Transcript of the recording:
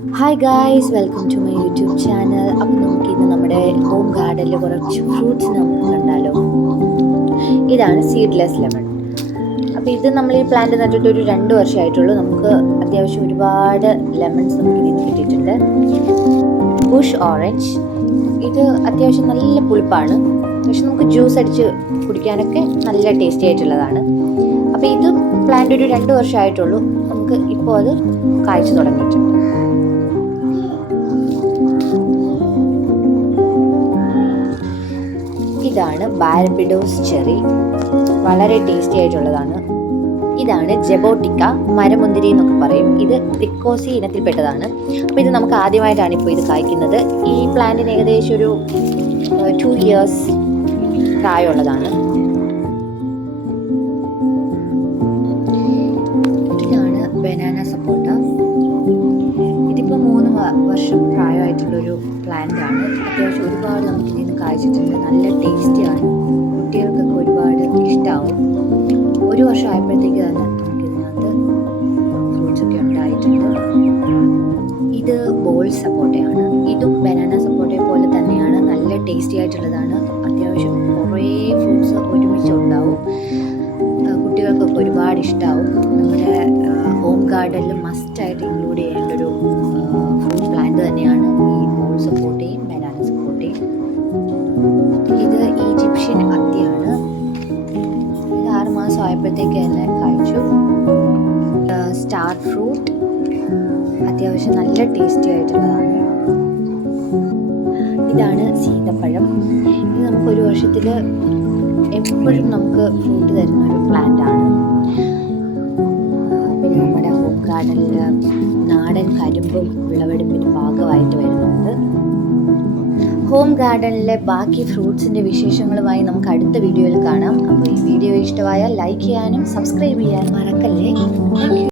Hi guys, welcome to my YouTube channel. അപ്പം നമുക്ക് ഇന്ന് നമ്മുടെ ഹോം ഗാർഡനിൽ കുറച്ച് ഫ്രൂട്ട്സ് നമുക്ക് കണ്ടാലോ. ഇതാണ് സീഡ്ലെസ് ലെമൺ. അപ്പോൾ ഇത് നമ്മൾ ഈ പ്ലാന്റ് നട്ടിട്ട് ഒരു 2 വർഷമായിട്ടുള്ളൂ. നമുക്ക് അത്യാവശ്യം ഒരുപാട് ലെമൺസ് നമുക്ക് ഇതിൽ നിന്ന് കിട്ടിയിട്ടുണ്ട്. ബുഷ് ഓറഞ്ച്, ഇത് അത്യാവശ്യം നല്ല പുളിപ്പാണ്, പക്ഷെ നമുക്ക് ജ്യൂസ് അടിച്ച് കുടിക്കാനൊക്കെ നല്ല ടേസ്റ്റി ആയിട്ടുള്ളതാണ്. അപ്പോൾ ഇത് പ്ലാന്റ് ഒരു 2 വർഷമായിട്ടുള്ളൂ. നമുക്ക് ഇപ്പോൾ അത് കായ്ച്ചു തുടങ്ങിയിട്ടുണ്ട്. ഇതാണ് ബാർബഡോസ് ചെറി, വളരെ ടേസ്റ്റി ആയിട്ടുള്ളതാണ്. ഇതാണ് ജബോട്ടിക്ക, മരമുന്തിരി എന്നൊക്കെ പറയും. ഇത് തിക്കോസി ഇനത്തിൽപ്പെട്ടതാണ്. അപ്പോൾ ഇത് നമുക്ക് ആദ്യമായിട്ടാണ് ഇപ്പോൾ ഇത് കായ്ക്കുന്നത്. ഈ പ്ലാന്റിന് ഏകദേശം ഒരു 2 years പ്രായമുള്ളതാണ്. ഇതാണ് ബനാന സപ്പോട്ട. ഇതിപ്പോൾ 3 വർഷം പ്രായമായിട്ടുള്ളൊരു പ്ലാന്റ് ആണ്. അത്യാവശ്യം ഒരുപാട് നമുക്ക് ഇതിന് കായ്ച്ചിട്ടുണ്ട്. നല്ല ടേസ്റ്റിയാണ്, കുട്ടികൾക്കൊക്കെ ഒരുപാട് ഇഷ്ടമാവും. 1 വർഷം ആയപ്പോഴത്തേക്ക് തന്നെ നമുക്ക് ഇതിനകത്ത് ഫ്രൂട്ട്സ് ഒക്കെ ഉണ്ടായിട്ടുണ്ട്. ഇത് ബോൾ സപ്പോട്ടയാണ്. ഇതും ബനാന സപ്പോട്ടയെ പോലെ തന്നെയാണ്, നല്ല ടേസ്റ്റി ആയിട്ടുള്ളതാണ്. അത്യാവശ്യം കുറേ ഫ്രൂട്ട്സ് ഒരുമിച്ച് ഉണ്ടാവും, കുട്ടികൾക്കൊക്കെ ഒരുപാട് ഇഷ്ടമാവും. നമ്മുടെ ഹോം ഗാർഡനിൽ മസ്റ്റായിട്ട് ഇൻക്ലൂഡ് ചെയ്യേണ്ട ഒരു ഫ്രൂട്ട് പ്ലാന്റ് തന്നെയാണ് ഈ ബോൾ സപ്പോട്ടയും ബനാന സപ്പോട്ടയും. ഇത് ഈജിപ്ഷ്യൻ അത്തിയാണ്. ഇത് 6 മാസം ആയപ്പോഴത്തേക്ക് തന്നെ കഴിച്ചു. സ്റ്റാർ ഫ്രൂട്ട് അത്യാവശ്യം നല്ല ടേസ്റ്റി ആയിട്ടുള്ളതാണ്. ഇതാണ് സീതപ്പഴം. ഇത് നമുക്ക് 1 വർഷത്തിൽ എപ്പോഴും നമുക്ക് ഫ്രൂട്ട് തരുന്ന ഒരു പ്ലാന്റ് ആണ്. പിന്നെ നമ്മുടെ ഹോം ഗാർഡനിൽ നാടൻ കരിമ്പും വിളവെടുപ്പിന് ഭാഗമായിട്ട് വരുന്നുണ്ട്. ഹോം ഗാർഡനിലെ ബാക്കി ഫ്രൂട്ട്സിൻ്റെ വിശേഷങ്ങളുമായി നമുക്ക് അടുത്ത വീഡിയോയിൽ കാണാം. അപ്പോൾ ഈ വീഡിയോ ഇഷ്ടമായാൽ ലൈക്ക് ചെയ്യാനും സബ്സ്ക്രൈബ് ചെയ്യാനും മറക്കല്ലേ.